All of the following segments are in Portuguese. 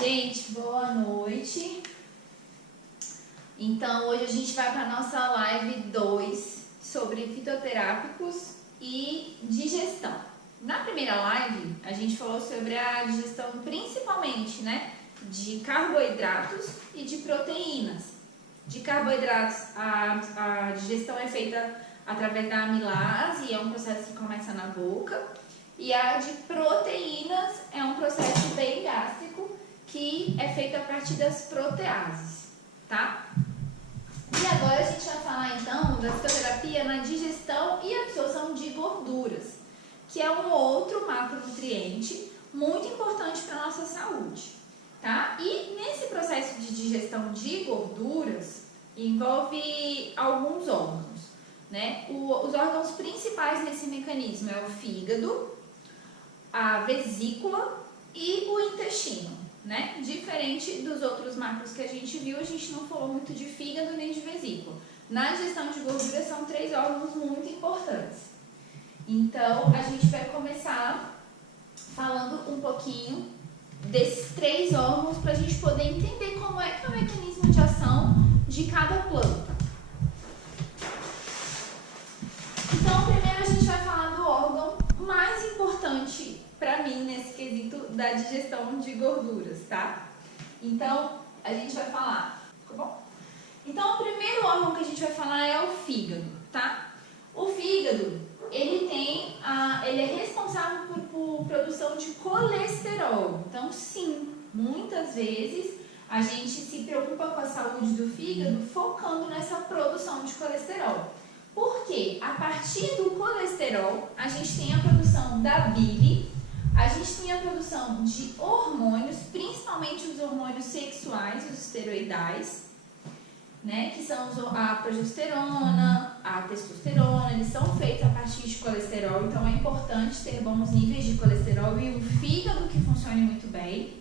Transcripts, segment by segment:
Gente, boa noite. Então, hoje a gente vai para a nossa live 2 sobre fitoterápicos e digestão. Na primeira live, a gente falou sobre a digestão principalmente, de carboidratos e de proteínas. De carboidratos, a digestão é feita através da amilase, é um processo que começa na boca. E a de proteínas é um processo bem gástrico que é feito a partir das proteases, tá? E agora a gente vai falar então da fitoterapia na digestão e absorção de gorduras, que é um outro macronutriente muito importante para a nossa saúde, tá? E nesse processo de digestão de gorduras envolve alguns órgãos, os órgãos principais nesse mecanismo é o fígado, a vesícula e o intestino, Diferente dos outros macros que a gente viu, a gente não falou muito de fígado nem de vesícula. Na digestão de gorduras são 3 órgãos muito importantes. Então, a gente vai começar falando um pouquinho desses 3 órgãos para a gente poder entender como é que é o mecanismo de ação de cada planta. Então, primeiro a gente vai falar do órgão mais importante para mim nesse quesito da digestão de gorduras, tá? Então, a gente vai falar, tá bom? Então, o primeiro órgão que a gente vai falar é o fígado, tá? O fígado, ele é responsável por produção de colesterol. Então, sim, muitas vezes a gente se preocupa com a saúde do fígado focando nessa produção de colesterol. Porque a partir do colesterol, a gente tem a produção da bile, a gente tem a produção de hormônios, principalmente os hormônios sexuais, os esteroidais, que são a progesterona, a testosterona, eles são feitos a partir de colesterol, então é importante ter bons níveis de colesterol e um fígado que funcione muito bem.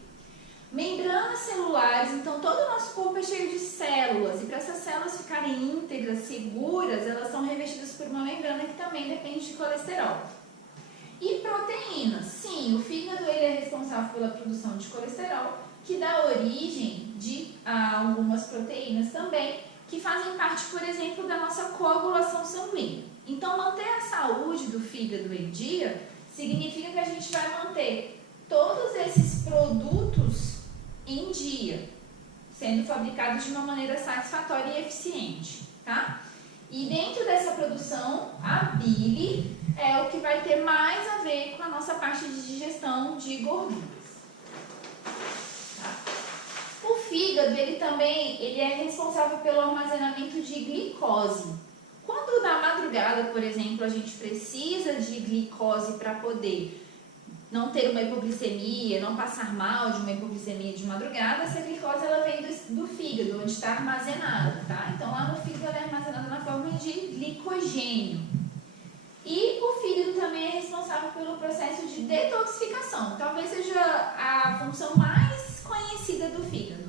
Membranas celulares, então todo o nosso corpo é cheio de células e para essas células ficarem íntegras, seguras, elas são revestidas por uma membrana que também depende de colesterol. E proteínas, sim, o fígado ele é responsável pela produção de colesterol, que dá origem a algumas proteínas também, que fazem parte, por exemplo, da nossa coagulação sanguínea. Então, manter a saúde do fígado em dia significa que a gente vai manter todos esses produtos em dia, sendo fabricados de uma maneira satisfatória e eficiente, tá? E dentro dessa produção, a bile é o que vai ter mais a ver com a nossa parte de digestão de gorduras. Tá? O fígado, ele é responsável pelo armazenamento de glicose. Quando na madrugada, por exemplo, a gente precisa de glicose para poder não ter uma hipoglicemia, não passar mal de uma hipoglicemia de madrugada, essa glicose ela vem do fígado, onde está armazenada, tá? Então lá no fígado ela é armazenada na forma de glicogênio. E o fígado também é responsável pelo processo de detoxificação, talvez seja a função mais conhecida do fígado,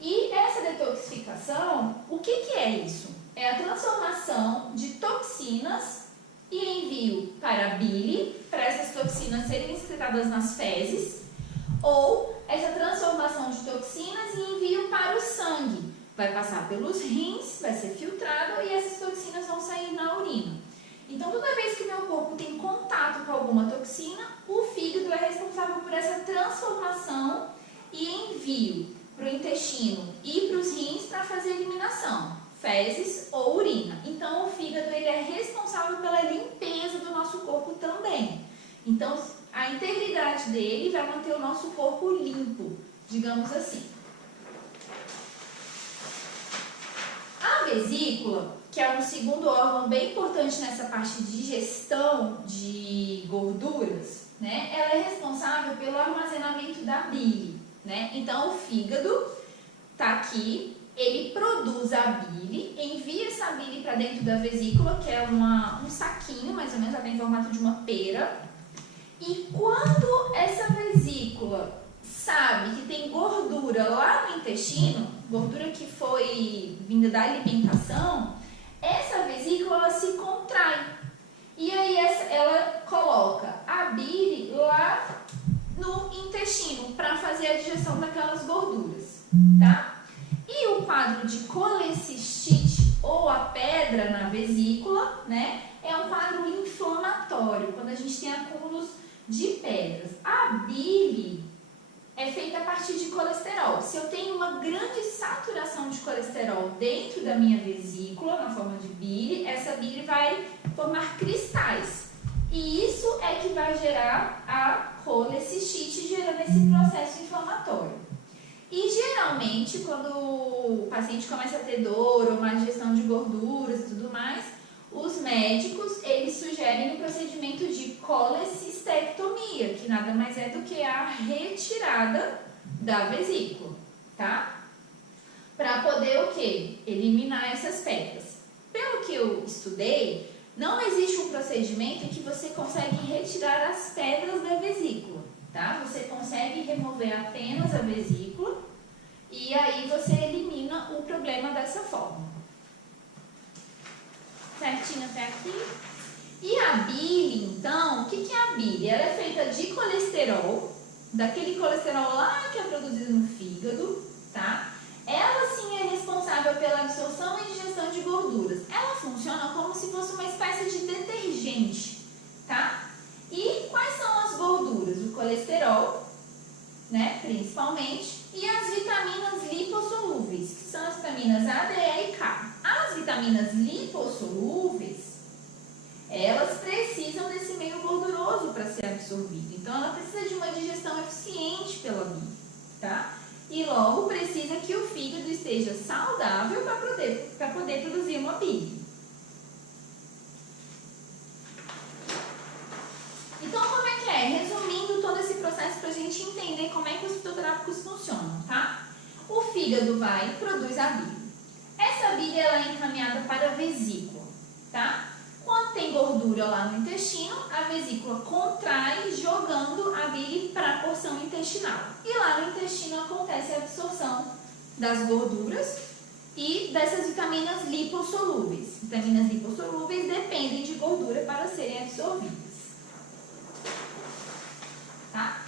E essa detoxificação, o que é isso? É a transformação de toxinas e envio para a bile, para essas toxinas serem excretadas nas fezes, ou essa transformação de toxinas e envio para o sangue. Vai passar pelos rins, vai ser filtrado e essas toxinas vão sair na urina. Então, toda vez que meu corpo tem contato com alguma toxina, o fígado é responsável por essa transformação e envio para o intestino e para os rins para fazer a eliminação. Fezes ou urina. Então, o fígado ele é responsável pela limpeza do nosso corpo também. Então, a integridade dele vai manter o nosso corpo limpo, digamos assim. A vesícula, que é um segundo órgão bem importante nessa parte de digestão de gorduras, ela é responsável pelo armazenamento da bile, Então, o fígado está aqui. Ele produz a bile, envia essa bile para dentro da vesícula, que é um saquinho, mais ou menos, ela tem formato de uma pera. E quando essa vesícula sabe que tem gordura lá no intestino, gordura que foi vinda da alimentação, essa vesícula ela se contrai. E aí ela coloca a bile lá no intestino para fazer a digestão daquelas gorduras, tá? E o quadro de colecistite ou a pedra na vesícula, né, é um quadro inflamatório, quando a gente tem acúmulos de pedras. A bile é feita a partir de colesterol. Se eu tenho uma grande saturação de colesterol dentro da minha vesícula, na forma de bile, essa bile vai formar cristais. E isso é que vai gerar a colecistite, gerando esse processo inflamatório. E geralmente, quando o paciente começa a ter dor ou má digestão de gorduras e tudo mais, os médicos, eles sugerem o procedimento de colecistectomia, que nada mais é do que a retirada da vesícula, tá? Para poder o quê? Eliminar essas pedras. Pelo que eu estudei, não existe um procedimento em que você consegue retirar as pedras da vesícula, tá? Você consegue remover apenas a vesícula e aí você elimina o problema dessa forma. Certinho até aqui? E a bile, então, o que é a bile? Ela é feita de colesterol, daquele colesterol lá que é produzido no fígado, tá? Ela sim é responsável pela absorção e digestão de gorduras. Ela funciona como se fosse uma espécie de detergente, tá? E quais são as gorduras? O colesterol, né, principalmente, e as vitaminas lipossolúveis, que são as vitaminas A, D, E e K. As vitaminas lipossolúveis, elas precisam desse meio gorduroso para ser absorvido. Então, ela precisa de uma digestão eficiente pela bile, tá? E logo precisa que o fígado esteja saudável para poder produzir uma bile. Então, como é que é? Resumindo todo esse processo para a gente entender como é que os fitoterápicos funcionam, tá? O fígado vai e produz a bile. Essa bile ela é encaminhada para a vesícula, tá? Quando tem gordura lá no intestino, a vesícula contrai, jogando a bile para a porção intestinal. E lá no intestino acontece a absorção das gorduras e dessas vitaminas lipossolúveis. Vitaminas lipossolúveis dependem de gordura para serem absorvidas. Tá?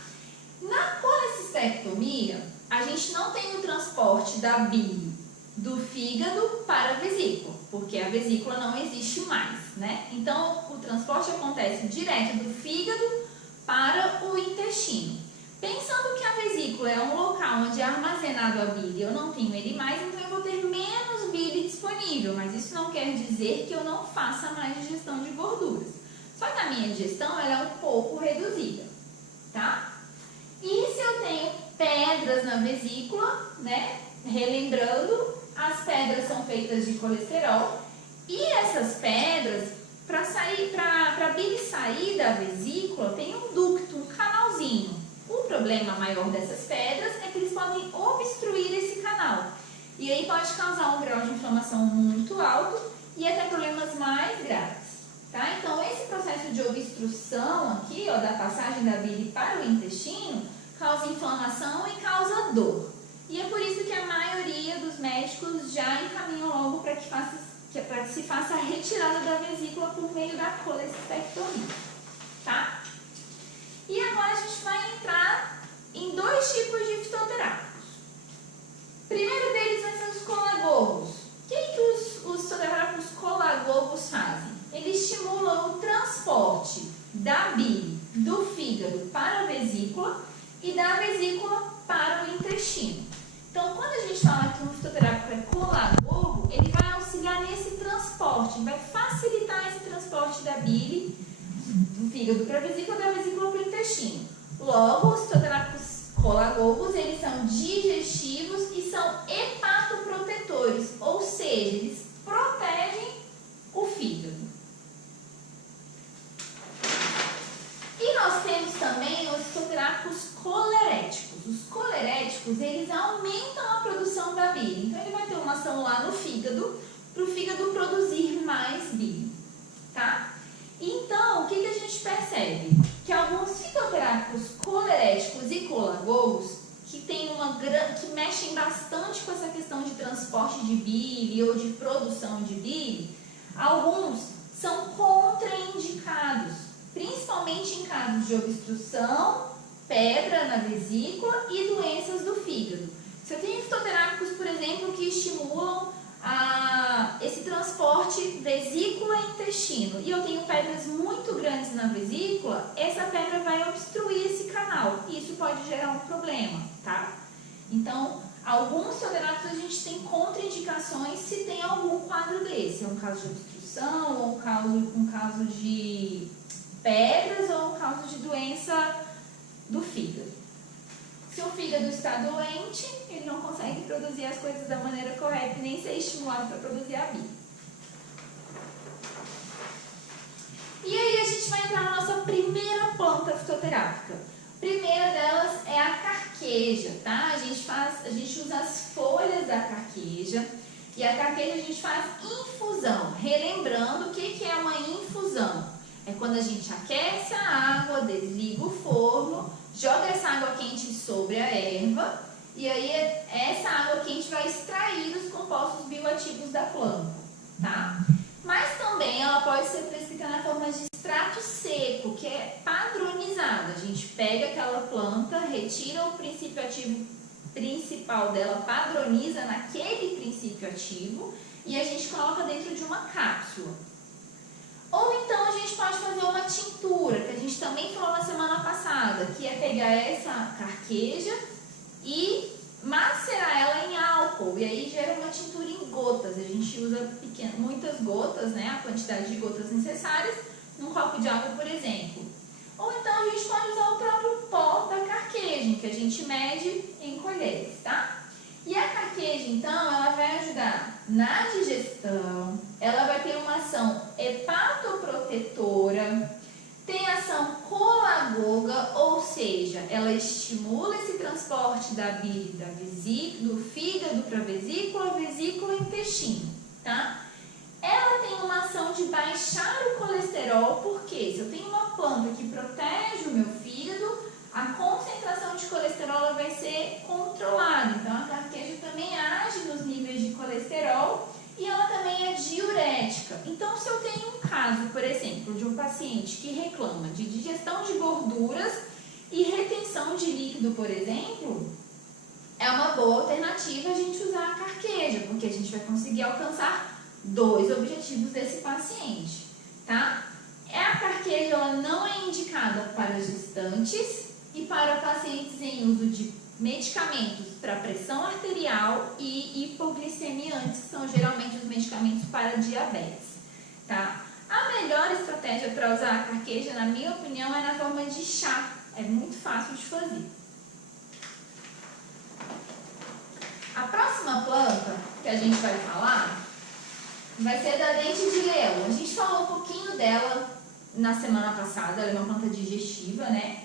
Na colecistectomia, a gente não tem o transporte da bile do fígado para a vesícula, porque a vesícula não existe mais, né? Então, o transporte acontece direto do fígado para o intestino. Pensando que a vesícula é um local onde é armazenado a bile, eu não tenho ele mais, então eu vou ter menos bile disponível, mas isso não quer dizer que eu não faça mais digestão de gorduras. Só que a minha digestão ela é um pouco reduzida, tá? E se eu tenho pedras na vesícula, né? Relembrando, as pedras são feitas de colesterol e essas pedras, para a bile sair da vesícula, tem um ducto, um canalzinho. O problema maior dessas pedras é que eles podem obstruir esse canal e aí pode causar um grau de inflamação muito alto e até problemas mais graves, tá? Então, esse processo de obstrução aqui, ó, da passagem da bile para o intestino, causa inflamação e causa dor. E é por isso que a maioria dos médicos já encaminham logo para que se faça a retirada da vesícula por meio da colecistectomia, tá? E agora a gente vai entrar em dois tipos de fitoterápicos. O primeiro deles vai ser os colagogos. O que os fitoterápicos colagogos fazem? Eles estimulam o transporte da bile do fígado para a vesícula e da vesícula para o intestino. Então, quando a gente fala que um fitoterápico é colagogo, ele vai auxiliar nesse transporte, vai facilitar esse transporte da bile do fígado para a vesícula e da vesícula para o intestino. Logo, os fitoterápicos colagogos, eles são digestivos e são hepatoprotetores, ou seja, eles protegem o fígado. E nós temos também os fitoterápicos coleréticos. Os coleréticos, eles aumentam a produção da bile. Então, ele vai ter uma ação lá no fígado, para o fígado produzir mais bile, tá? Então, o que a gente percebe? Que alguns fitoterápicos coleréticos e colagogos, que mexem bastante com essa questão de transporte de bile ou de produção de bile, alguns são contraindicados, principalmente em casos de obstrução pedra na vesícula e doenças do fígado. Se eu tenho fitoterápicos, por exemplo, que estimulam esse transporte vesícula-intestino e eu tenho pedras muito grandes na vesícula, essa pedra vai obstruir esse canal e isso pode gerar um problema, tá? Então, alguns fitoterápicos a gente tem contraindicações se tem algum quadro desse, um caso de obstrução, ou um caso de pedras ou um caso de doença do fígado. Se o fígado está doente, ele não consegue produzir as coisas da maneira correta e nem ser estimulado para produzir a bile. E aí a gente vai entrar na nossa primeira planta fitoterápica. A primeira delas é a carqueja, tá? A gente usa as folhas da carqueja e a carqueja a gente faz infusão. Relembrando, o que é uma infusão? É quando a gente aquece a água, desliga o forno, joga essa água quente sobre a erva e aí essa água quente vai extrair os compostos bioativos da planta, tá? Mas também ela pode ser prescrita na forma de extrato seco, que é padronizado. A gente pega aquela planta, retira o princípio ativo principal dela, padroniza naquele princípio ativo e a gente coloca dentro de uma cápsula. Ou então a gente pode fazer uma tintura, que a gente também falou na semana passada, que é pegar essa carqueja e macerar ela em álcool. E aí gera uma tintura em gotas. A gente usa muitas gotas, né, a quantidade de gotas necessárias, num copo de água, por exemplo. Ou então a gente pode usar o próprio pó da carqueja, que a gente mede em colheres, tá? E a carqueja, então, ela vai ajudar na digestão, ela vai ter uma ação hepatoprotetora, tem ação colagoga, ou seja, ela estimula esse transporte da bile do fígado para a vesícula e intestino, tá? Ela tem uma ação de baixar o colesterol, porque se eu tenho uma planta que protege o meu fígado, a concentração de colesterol ela vai ser controlada. Então, a carqueja também age nos níveis de colesterol e ela também é diurética. Então, se eu tenho um caso, por exemplo, de um paciente que reclama de digestão de gorduras e retenção de líquido, por exemplo, é uma boa alternativa a gente usar a carqueja, porque a gente vai conseguir alcançar dois objetivos desse paciente, tá? A carqueja ela não é indicada para gestantes e para pacientes em uso de medicamentos para pressão arterial e hipoglicemiantes, que são geralmente os medicamentos para diabetes, tá? A melhor estratégia para usar a carqueja, na minha opinião, é na forma de chá. É muito fácil de fazer. A próxima planta que a gente vai falar vai ser da dente de leão. A gente falou um pouquinho dela na semana passada, ela é uma planta digestiva, né?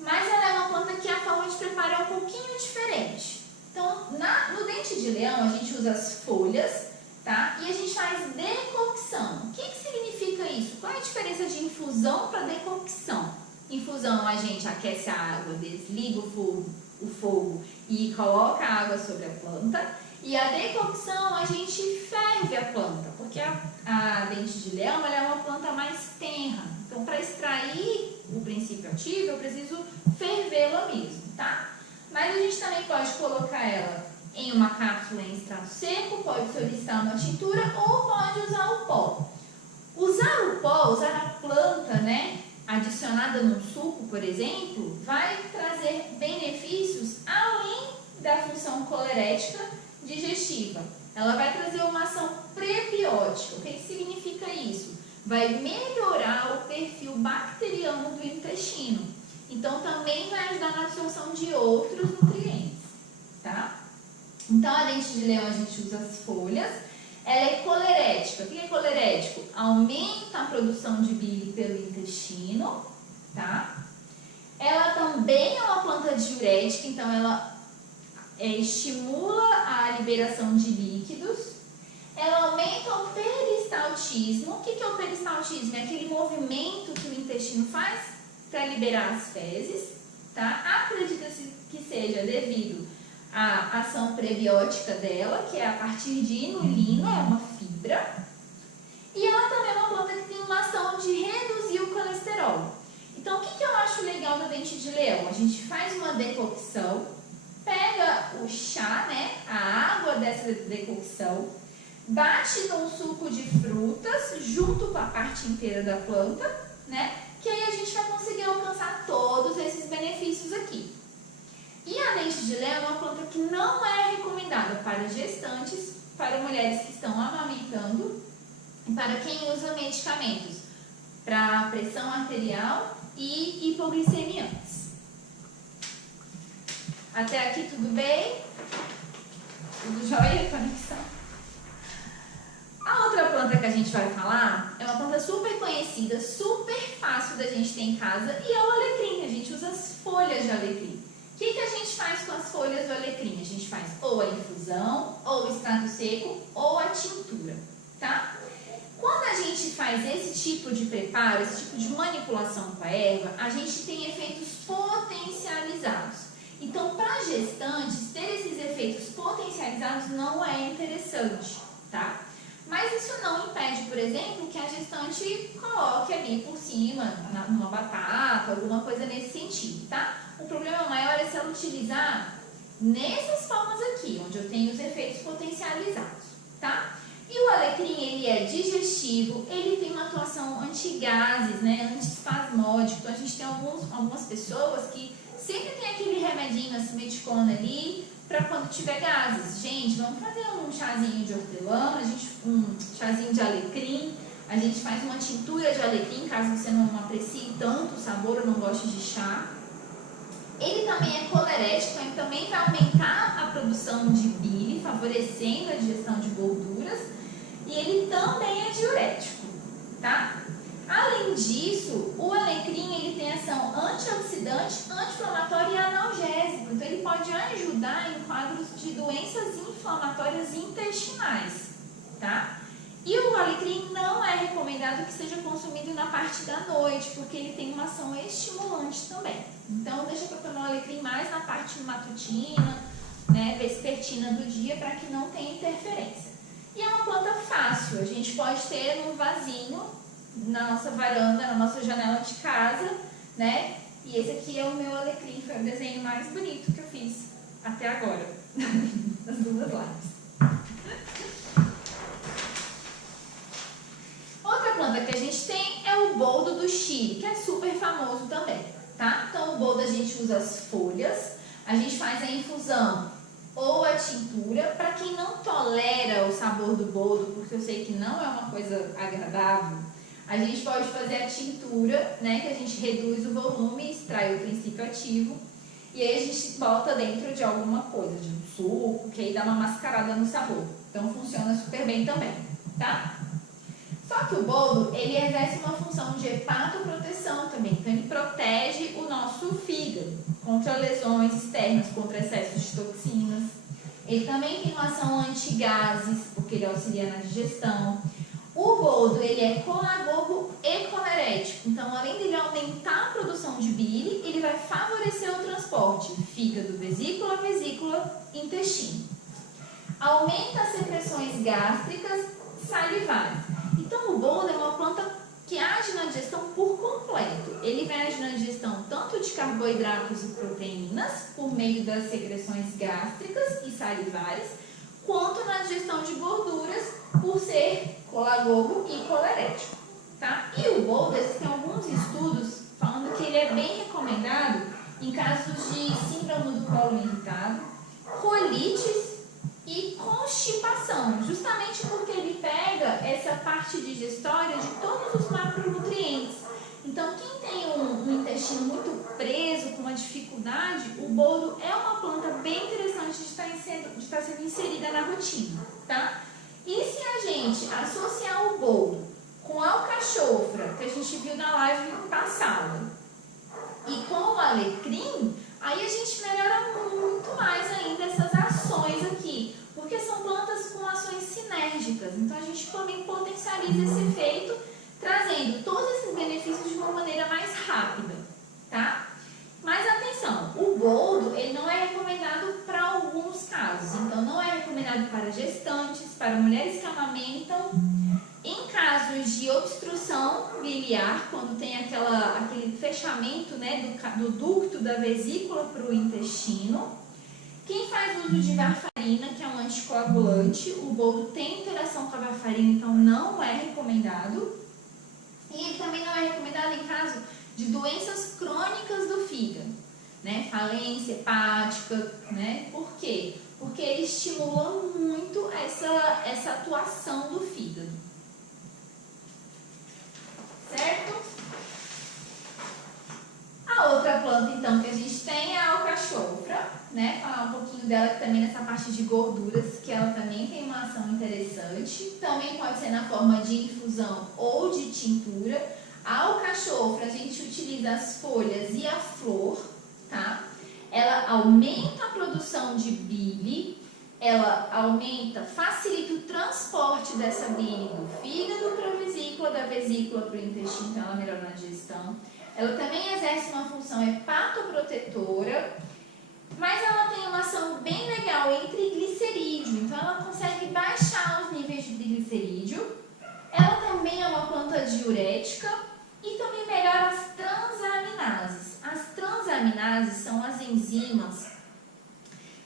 Mas ela é uma planta que a forma de preparo é um pouquinho diferente. Então, no dente de leão, a gente usa as folhas, tá? E a gente faz decocção. O que significa isso? Qual é a diferença de infusão para decocção? Infusão, a gente aquece a água, desliga o fogo e coloca a água sobre a planta. E a decocção, a gente ferve a planta, porque a dente de leão ela é uma planta mais tenra. Então, para extrair o princípio ativo, eu preciso fervê-la mesmo, tá? Mas a gente também pode colocar ela em uma cápsula em extrato seco, pode solicitar uma tintura ou pode usar o pó. Usar o pó, usar a planta, né, adicionada num suco, por exemplo, vai trazer benefícios além da função colerética digestiva. Ela vai trazer uma ação prebiótica. O que significa isso? Vai melhorar o perfil bacteriano do intestino. Então, também vai ajudar na absorção de outros nutrientes, tá? Então, a dente de leão a gente usa as folhas. Ela é colerética. O que é colerético? Aumenta a produção de bile pelo intestino, tá? Ela também é uma planta diurética, então ela estimula a liberação de líquidos. Ela aumenta o peristaltismo. O que é o peristaltismo? É aquele movimento que o intestino faz para liberar as fezes, tá? Acredita-se que seja devido à ação prebiótica dela, que é a partir de inulina, é uma fibra. E ela também é uma planta que tem uma ação de reduzir o colesterol. Então, o que eu acho legal material do dente de leão? A gente faz uma decocção, pega o chá, né, a água dessa decocção, bate num suco de frutas junto com a parte inteira da planta, né, que aí a gente vai conseguir alcançar todos esses benefícios aqui. E a dente de leão é uma planta que não é recomendada para gestantes, para mulheres que estão amamentando e para quem usa medicamentos para pressão arterial e hipoglicemiantes. Até aqui tudo bem? Tudo jóia? Conexão? A outra planta que a gente vai falar é uma planta super conhecida, super fácil da gente ter em casa e é o alecrim. A gente usa as folhas de alecrim. O que a gente faz com as folhas do alecrim? A gente faz ou a infusão, ou o extrato seco, ou a tintura, tá? Quando a gente faz esse tipo de preparo, esse tipo de manipulação com a erva, a gente tem efeitos potencializados. Então, para gestantes, ter esses efeitos potencializados não é interessante, tá? Mas isso não impede, por exemplo, que a gestante coloque ali por cima, numa batata, alguma coisa nesse sentido, tá? O problema maior é se ela utilizar nessas formas aqui, onde eu tenho os efeitos potencializados, tá? E o alecrim, ele é digestivo, ele tem uma atuação anti-gases, né, anti-espasmódico. Então, a gente tem algumas pessoas que sempre tem aquele remedinho, assim, meticona ali, para quando tiver gases. Gente, vamos fazer um chazinho de hortelã, um chazinho de alecrim, a gente faz uma tintura de alecrim, caso você não aprecie tanto o sabor ou não goste de chá. Ele também é colerético, então ele também vai aumentar a produção de bile, favorecendo a digestão de gorduras. E ele também é diurético, tá? Além disso, o alecrim ele tem ação antioxidante, anti-inflamatória e analgésico. Então, ele pode ajudar em quadros de doenças inflamatórias intestinais, tá? E o alecrim não é recomendado que seja consumido na parte da noite, porque ele tem uma ação estimulante também. Então, deixa para tomar o alecrim mais na parte matutina, né, vespertina do dia, para que não tenha interferência. E é uma planta fácil, a gente pode ter num vasinho na nossa varanda, na nossa janela de casa, né? E esse aqui é o meu alecrim, foi o desenho mais bonito que eu fiz até agora, das duas lives. Outra planta que a gente tem é o boldo do Chile, que é super famoso também, tá? Então, o boldo a gente usa as folhas, a gente faz a infusão ou a tintura. Para quem não tolera o sabor do boldo, porque eu sei que não é uma coisa agradável, a gente pode fazer a tintura, né, que a gente reduz o volume, extrai o princípio ativo, e aí a gente bota dentro de alguma coisa, de um suco, que aí dá uma mascarada no sabor. Então, funciona super bem também, tá? Só que o boldo, ele exerce uma função de hepatoproteção também. Então, ele protege o nosso fígado contra lesões externas, contra excessos de toxinas. Ele também tem uma ação anti-gases, porque ele auxilia na digestão. O boldo, ele é colagogo e colerético. Então, além dele aumentar a produção de bile, ele vai favorecer o transporte fígado, vesícula, intestino. Aumenta as secreções gástricas, salivares. Então, o boldo é uma planta que age na digestão por completo. Ele vai agir na digestão tanto de carboidratos e proteínas, por meio das secreções gástricas e salivares, quanto na digestão de gorduras, por ser colagogo e colerético, tá? E o boldo, existem alguns estudos falando que ele é bem recomendado em casos de síndrome do colo irritado, colites e constipação, justamente porque ele pega essa parte digestória de todos os macronutrientes. Então, quem tem um intestino muito preso, com uma dificuldade, o boldo é uma planta bem interessante de estar sendo inserida na rotina, tá? E se a gente associar o boldo com a alcachofra, que a gente viu na live passada, e com o alecrim, aí a gente melhora muito mais ainda essas ações aqui, porque são plantas com ações sinérgicas. Então, a gente também potencializa esse efeito, trazendo todos esses benefícios de uma maneira mais rápida, tá? Mas atenção, o boldo, ele não é recomendado para alguns casos. Então, não é recomendado para gestantes, para mulheres que amamentam, em casos de obstrução obstrução biliar, quando tem aquele fechamento, né, do ducto da vesícula para o intestino. Quem faz uso de varfarina, que é um anticoagulante, o bolo tem interação com a varfarina, então não é recomendado. E ele também não é recomendado em caso de doenças crônicas do fígado, né? Falência hepática, né? Por quê? Porque ele estimula muito essa atuação do fígado. Certo? A outra planta, então, que a gente tem é a alcachofra, né? Falar um pouquinho dela também nessa parte de gorduras, que ela também tem uma ação interessante. Também pode ser na forma de infusão ou de tintura. A alcachofra, a gente utiliza as folhas e a flor, tá? Ela aumenta a produção de bile, ela facilita o transporte dessa bile do fígado para a vesícula, da vesícula para o intestino, então ela melhora na digestão. Ela também exerce uma função hepatoprotetora, mas ela tem uma ação bem legal em triglicerídeo, então ela consegue baixar os níveis de triglicerídeo. Ela também é uma planta diurética e também melhora as transaminases. As transaminases são as enzimas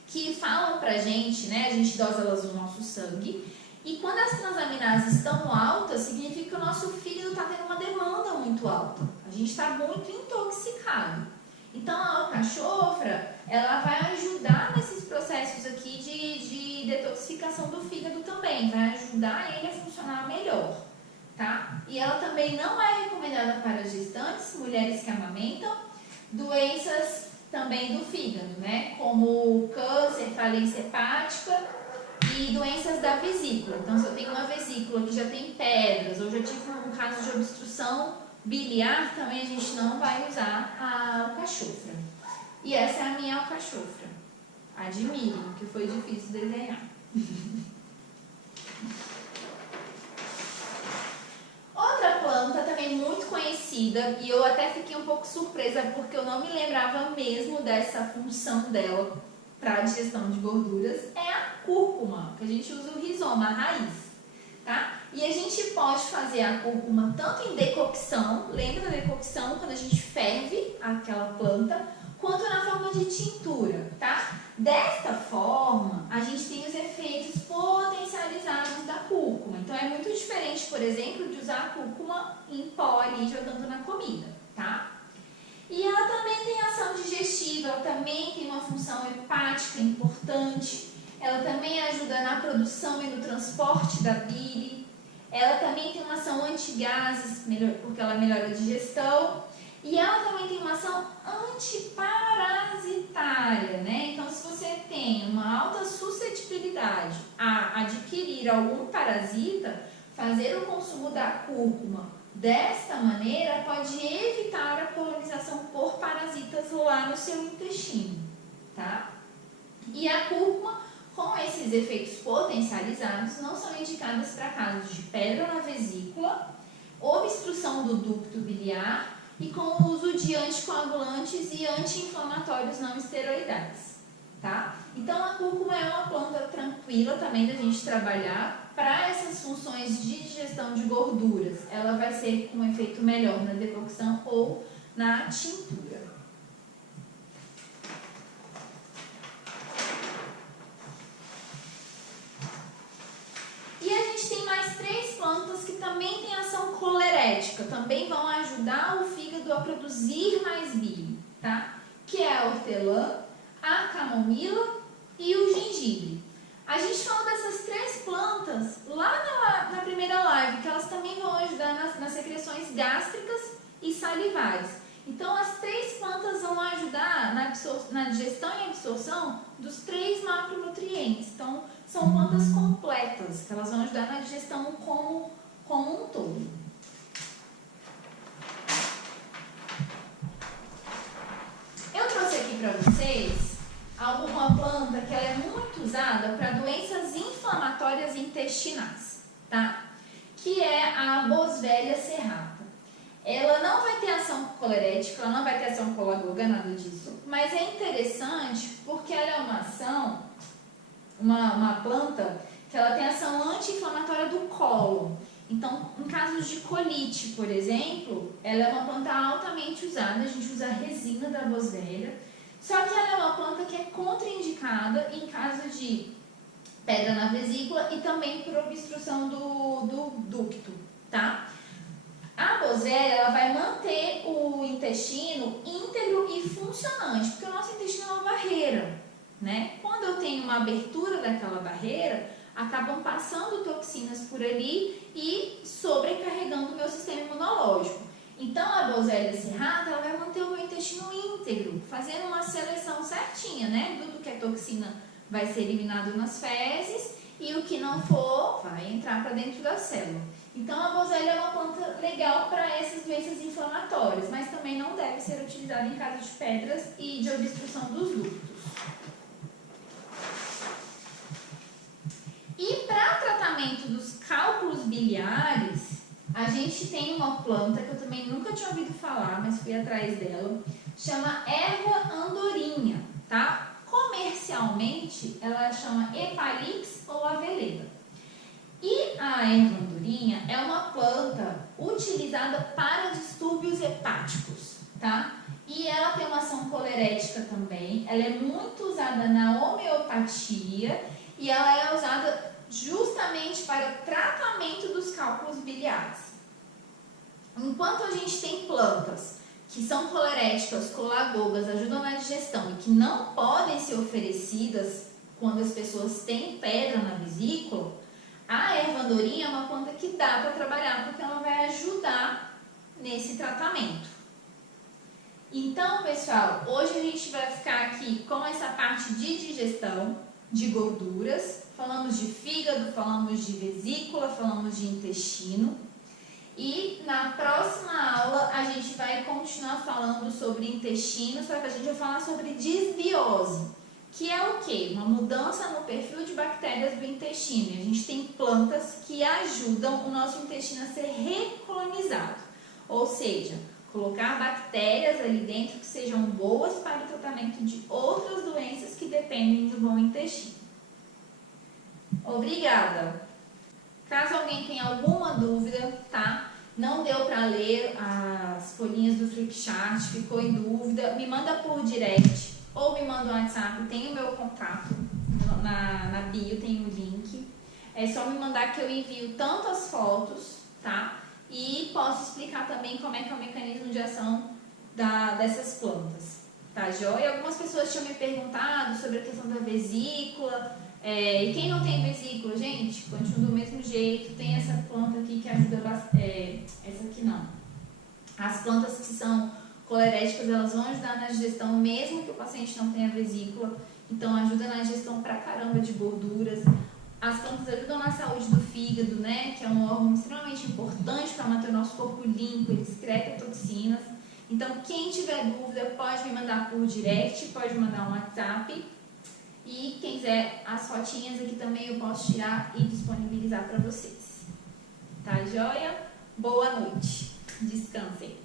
que falam pra gente, né? A gente dosa elas no nosso sangue. E quando as transaminases estão altas, significa que o nosso fígado está tendo uma demanda muito alta. A gente está muito intoxicado. Então a alcachofra, ela vai ajudar nesses processos aqui de detoxificação do fígado também. Vai ajudar ele a funcionar melhor, tá? E ela também não é recomendada para gestantes, mulheres que amamentam, doenças também do fígado, né? Como câncer, falência hepática e doenças da vesícula. Então, se eu tenho uma vesícula que já tem pedras, ou já tive um caso de obstrução biliar, também a gente não vai usar a alcachofra. E essa é a minha alcachofra. Admirem, que foi difícil desenhar. Outra planta também muito conhecida, e eu até fiquei um pouco surpresa porque eu não me lembrava mesmo dessa função dela para a digestão de gorduras, é a cúrcuma, que a gente usa o rizoma, a raiz, tá? E a gente pode fazer a cúrcuma tanto em decocção, lembra da decocção, quando a gente ferve aquela planta, quanto na forma de tintura, tá? Desta forma, a gente tem os efeitos potencializados da cúrcuma. Então, é muito diferente, por exemplo, de usar a cúrcuma em pó ali, jogando na comida, tá? E ela também tem ação digestiva, ela também tem uma função hepática importante, ela também ajuda na produção e no transporte da bile, ela também tem uma ação antigases, porque ela melhora a digestão, e ela também tem uma ação antiparasitária, né? Então, se você tem uma alta suscetibilidade a adquirir algum parasita, fazer o consumo da cúrcuma desta maneira pode evitar a colonização por parasitas lá no seu intestino, tá? E a cúrcuma, com esses efeitos potencializados, não são indicadas para casos de pedra na vesícula, obstrução do ducto biliar e com o uso de anticoagulantes e anti-inflamatórios não esteroidais, tá? Então a cúrcuma é uma planta tranquila também da gente trabalhar para essas funções de digestão de gorduras. Ela vai ser com um efeito melhor na decocção ou na tintura. E a gente tem mais 3 plantas que também têm ação colerética, também vão ajudar o fígado a produzir mais bile, tá? Que é a hortelã, a camomila e o gengibre. A gente falou dessas 3 plantas lá na primeira live, que elas também vão ajudar nas secreções gástricas e salivares. Então, as 3 plantas vão ajudar na digestão e absorção dos 3 macronutrientes. Então, são plantas completas, que elas vão ajudar na digestão como um todo. Eu trouxe aqui para vocês uma planta que ela é muito usada para doenças inflamatórias intestinais, tá? Que é a Boswellia serrata. Ela não vai ter ação colerética, ela não vai ter ação colagoga, nada disso. Mas é interessante porque ela é uma planta que ela tem ação anti-inflamatória do cólon. Então, em casos de colite, por exemplo, ela é uma planta altamente usada, a gente usa a resina da boswellia, só que ela é uma planta que é contraindicada em caso de pedra na vesícula e também por obstrução do ducto, tá? A boswellia, ela vai manter o intestino íntegro e funcionante, porque o nosso intestino é uma barreira, né? Quando eu tenho uma abertura daquela barreira, acabam passando toxinas por ali e sobrecarregando o meu sistema imunológico. Então, a boswellia cerrata, ela vai manter o meu intestino íntegro, fazendo uma seleção certinha, né? Tudo que é toxina vai ser eliminado nas fezes e o que não for vai entrar para dentro da célula. Então, a boswellia é uma planta legal para essas doenças inflamatórias, mas também não deve ser utilizada em caso de pedras e de obstrução dos ductos. E para tratamento dos cálculos biliares, a gente tem uma planta que eu também nunca tinha ouvido falar, mas fui atrás dela, chama erva andorinha, tá? Comercialmente, ela chama Hepalix ou aveleda. E a erva andorinha é uma planta utilizada para distúrbios hepáticos, tá? E ela tem uma ação colerética também, ela é muito usada na homeopatia e ela é usada justamente para tratamento dos cálculos biliares. Enquanto a gente tem plantas que são coleréticas, colagogas, ajudam na digestão e que não podem ser oferecidas quando as pessoas têm pedra na vesícula, a erva andorinha é uma planta que dá para trabalhar porque ela vai ajudar nesse tratamento. Então, pessoal, hoje a gente vai ficar aqui com essa parte de digestão de gorduras. Falamos de fígado, falamos de vesícula, falamos de intestino. E na próxima aula a gente vai continuar falando sobre intestino, só que a gente vai falar sobre disbiose, que é o quê? Uma mudança no perfil de bactérias do intestino. E a gente tem plantas que ajudam o nosso intestino a ser recolonizado, ou seja, colocar bactérias ali dentro que sejam boas para o tratamento de outras doenças que dependem do bom intestino. Obrigada! Caso alguém tenha alguma dúvida, tá? Não deu para ler as folhinhas do flipchart, ficou em dúvida, me manda por direct ou me manda um WhatsApp, tem o meu contato, na bio tem o link. É só me mandar que eu envio tanto as fotos, tá? E posso explicar também como é que é o mecanismo de ação dessas plantas, tá joia? Algumas pessoas tinham me perguntado sobre a questão da vesícula. E quem não tem vesícula, gente, continua do mesmo jeito. Tem essa planta aqui que ajuda bastante. Essa aqui não. As plantas que são coleréticas, elas vão ajudar na digestão, mesmo que o paciente não tenha vesícula. Então, ajuda na digestão pra caramba de gorduras. As plantas ajudam na saúde do fígado, né? Que é um órgão extremamente importante para manter o nosso corpo limpo, ele excreta toxinas. Então, quem tiver dúvida, pode me mandar por direct, pode mandar um WhatsApp. E quem quiser as fotinhas aqui também eu posso tirar e disponibilizar para vocês. Tá joia? Boa noite. Descansem.